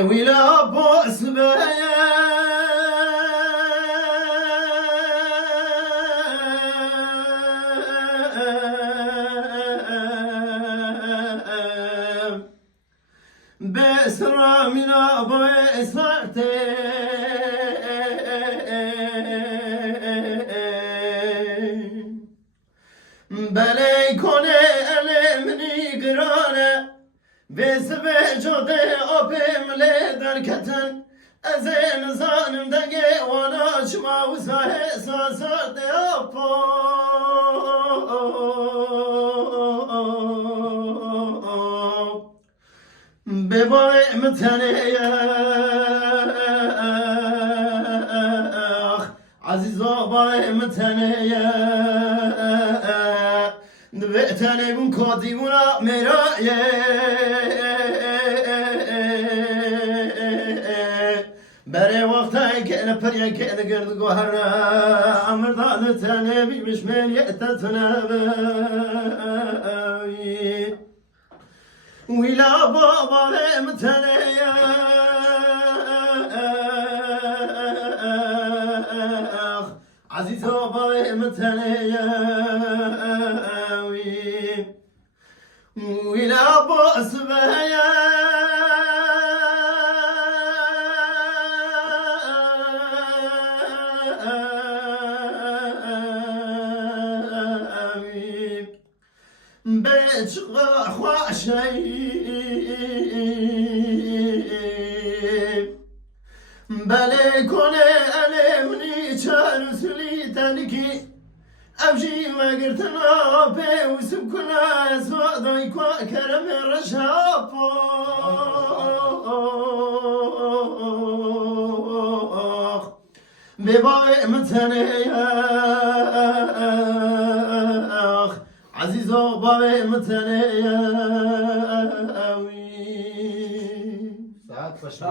ولا بؤس بسرى من أبو إسرتي بلي كوني ألمني قرانه بس بجده أبم لدر كتن أزين زانم دقي وانا شما وزاه ساسات أبو بباي متنيا عزيزا باي متنيا دبئتني بون كودي ونا مرايا بري وقتاي كأنا بريا كأنا قرد قهر عمر ضادتني بيمش من يأتتنا باي ولا بابا متنيا عزيز بابا متنيا ولا بؤس بيا بشغى خواشي بلي كوني ألمني شارسلي تنكي أبجي ما قرتنا بي وسبكنا سوادي كوا كرم الرشاپو بباي متنيا عزيزو بابي متنيا